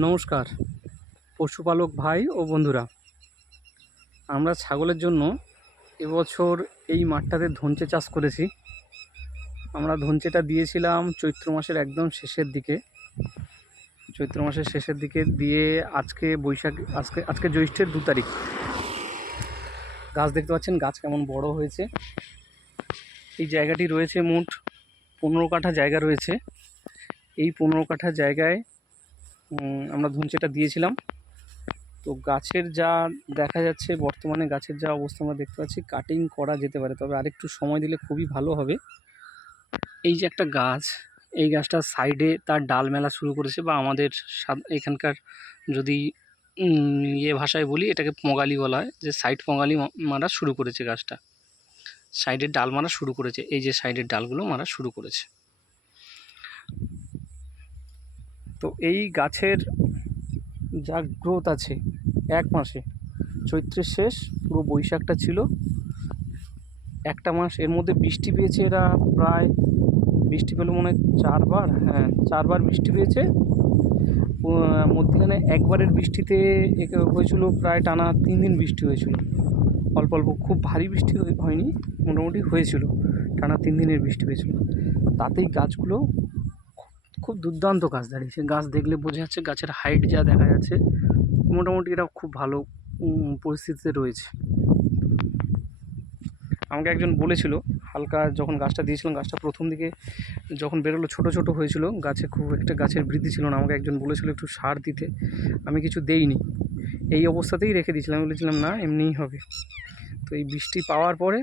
নমস্কার পশুপালক ভাই ও বন্ধুরা। আমরা ছাগলের জন্য এবছর এই মাঠটাতে ধনচে চাষ করেছি। আমরা ধনচেটা দিয়েছিলাম চৈত্র মাসের একদম শেষের দিকে, দিয়ে আজকে আজকে জ্যৈষ্ঠের 2 তারিখ। গাছ দেখতে পাচ্ছেন, গাছ কেমন বড় হয়েছে। এই জায়গাটি রয়েছে মোট 15 কাঠা জায়গা রয়েছে। এই 15 কাঠা জায়গায় আমরা ধনচেটা দিয়েছিলাম। তো গাছের যা দেখা যাচ্ছে, বর্তমানে গাছের যা অবস্থা আমরা দেখতে পাচ্ছি, কাটিং করা যেতে পারে, তবে আরেকটু সময় দিলে খুবই ভালো হবে। এই যে একটা গাছ, এই গাছটার সাইডে তার ডাল মেলা শুরু করেছে, বা আমাদের এখানকার যদি ভাষায় বলি, এটাকে পঙ্গালি বলা হয়, যে সাইড পঙ্গালি মারা শুরু করেছে গাছটা, সাইডের ডাল মারা শুরু করেছে। এই যে সাইডের ডালগুলো মারা শুরু করেছে। তো এই গাছের যা গ্রোথ আছে, 1 মাসে, চৈত্রের শেষ পুরো বৈশাখটা ছিল, একটা মাস এর মধ্যে বৃষ্টি পেয়েছে। এরা প্রায় বৃষ্টি পেল মনে হয় 4 বার, 4 বার বৃষ্টি পেয়েছে। মধ্যখানে একবারের বৃষ্টিতে হয়েছিল প্রায় টানা 3 দিন বৃষ্টি হয়েছিল। অল্প অল্প, খুব ভারী বৃষ্টি হয়নি, মোটামুটি হয়েছিল, টানা 3 দিনের বৃষ্টি হয়েছিল। তাতেই গাছগুলো খুব দুর্দান্ত গাছ দাঁড়িয়েছে। গাছ দেখলে বোঝা যাচ্ছে, গাছের হাইট যা দেখা যাচ্ছে, মোটামুটি এরা খুব ভালো পরিস্থিতিতে রয়েছে। আমাকে একজন বলেছিল, হালকা যখন গাছটা দিয়েছিলাম, গাছটা প্রথম দিকে যখন বেরোলো ছোট ছোট হয়েছিল, গাছে খুব একটা গাছের বৃদ্ধি ছিল না। আমাকে একজন বলেছিল একটু সার দিতে, আমি কিছু দেইনি, এই অবস্থাতেই রেখে দিয়েছিলাম। আমি বলেছিলাম না, এমনিই হবে। তো এই বৃষ্টি পাওয়ার পরে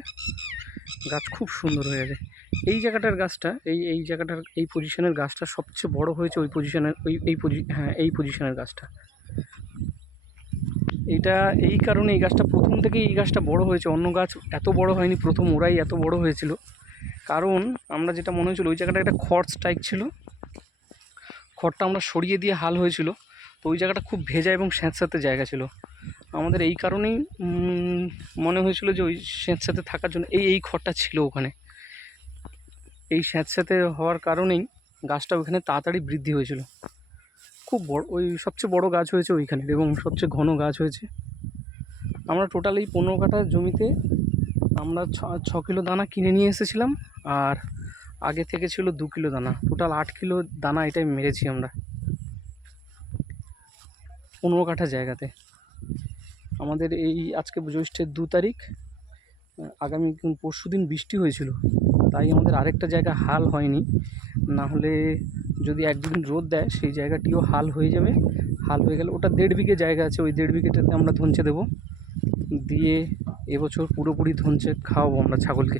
গাছ খুব সুন্দর হয়ে গেছে। এই জায়গাটার গাছটা, এই জায়গাটার এই পজিশনের গাছটা সবচেয়ে বড় হয়েছে। ওই পজিশনের এই পজিশনের গাছটা, এটা এই কারণে এই গাছটা প্রথম থেকেই এই গাছটা বড় হয়েছে, অন্য গাছ এত বড় হয়নি, প্রথম ওরাই এত বড় হয়েছিল। কারণ আমরা যেটা মনে হয়েছিল, ওই জায়গাটা একটা খড় স্ট্রাইক ছিল, খড়টা আমরা সরিয়ে দিয়ে হাল হয়েছিল। তো ওই জায়গাটা খুব ভেজা এবং স্যাঁতস্যাঁতে জায়গা ছিল। আমাদের এই কারণেই মনে হয়েছিল যে ওই স্যাঁতস্যাঁতে থাকার জন্য এই খড়টা ছিল ওখানে। এই স্যাঁতস্যাঁতে হওয়ার কারণেই গাছটা ওইখানে তাড়াতাড়ি বৃদ্ধি হয়েছিল। খুব বড়, ওই সবচেয়ে বড় গাছ হয়েছে ওইখানে, এবং সবচেয়ে ঘন গাছ হয়েছে। আমরা টোটাল এই 15 কাঠা জমিতে আমরা 6 কিলো দানা কিনে নিয়ে এসেছিলাম, আর আগে থেকে ছিল 2 কিলো দানা, টোটাল 8 কিলো দানা এটাই মেরেছি আমরা 15 কাঠা জায়গাতে। আমাদের এই আজকে জ্যৈষ্ঠের 2 তারিখ, আগামী পরশু দিন বৃষ্টি হয়েছিল, তাই আমাদের আরেকটা জায়গা হাল হয়নি। না হলে যদি 1-2 দিন রোদ দেয়, সেই জায়গাটিও হাল হয়ে যাবে। হাল হয়ে গেলে ওটা 1.5 বিঘে জায়গা আছে, ওই 1.5 বিঘেটাতে আমরা ধনচে দেবো, দিয়ে এবছর পুরোপুরি ধনচে খাওয়াবো আমরা ছাগলকে।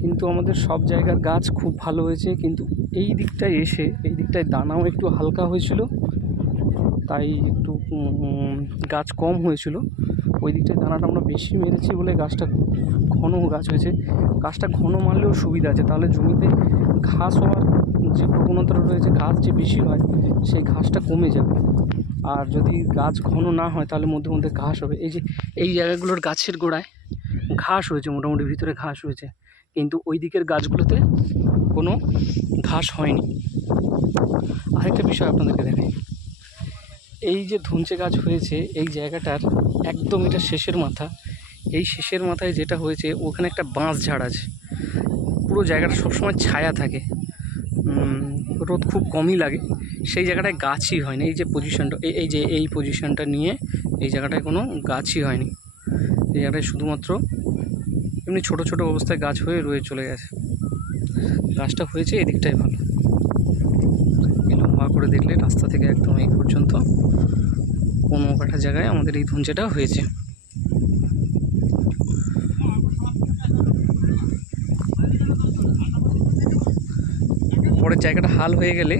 কিন্তু আমাদের সব জায়গার গাছ খুব ভালো হয়েছে, কিন্তু এই দিকটায় এসে, এই দিকটায় দানাও একটু হালকা হয়েছিল, তাই একটু গাছ কম হয়েছিল। ওই দিকটায় দানাটা আমরা বেশি মেরেছি বলে গাছটা ঘন গাছ হয়েছে। গাছটা ঘন মারলেও সুবিধা আছে, তাহলে জমিতে ঘাস হওয়ার যে প্রবণতা রয়েছে, ঘাস যে বেশি হয়, সেই ঘাসটা কমে যাবে। আর যদি গাছ ঘন না হয়, তাহলে মধ্যে মধ্যে ঘাস হবে। এই যে এই জায়গাগুলোর গাছের গোড়ায় ঘাস হয়েছে, মোটামুটি ভিতরে ঘাস হয়েছে, কিন্তু ওই দিকের গাছগুলোতে কোনো ঘাস হয়নি। আরেকটা বিষয় আপনাদেরকে দেখাই, এই যে ধনচে গাছ হয়েছে এই জায়গাটার একদম এটা শেষের মাথা, এই শেষের মাথায় যেটা হয়েছে, ওখানে একটা বাঁশ ঝাড় আছে। পুরো জায়গাটা সবসময় ছায়া থাকে, রোদ খুব কমই লাগে। সেই জায়গাটায় গাছই হয়নি। এই যে পজিশনটা, এই পজিশনটা নিয়ে এই জায়গাটায় কোনো গাছই হয়নি। এই জায়গাটায় শুধুমাত্র এমনি ছোট ছোট অবস্থায় গাছ হয়ে রয়ে চলে গেছে। গাছটা হয়েছে এদিকটাই ভালো। এই লম্বা করে দেখলে রাস্তা থেকে একদম এই পর্যন্ত 15 কাঠা জায়গায় আমাদের এই ধনচেটা হয়েছে। পরের জায়গাটা হাল হয়ে গেলে,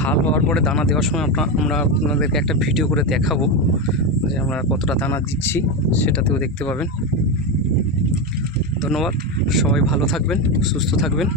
হাল হওয়ার পরে দানা দেওয়ার সময় আমরা আপনাদেরকে একটা ভিডিও করে দেখাবো, যে আমরা কতটা দানা দিচ্ছি, সেটাতেও দেখতে পাবেন। ধন্যবাদ, সবাই ভালো থাকবেন, সুস্থ থাকবেন।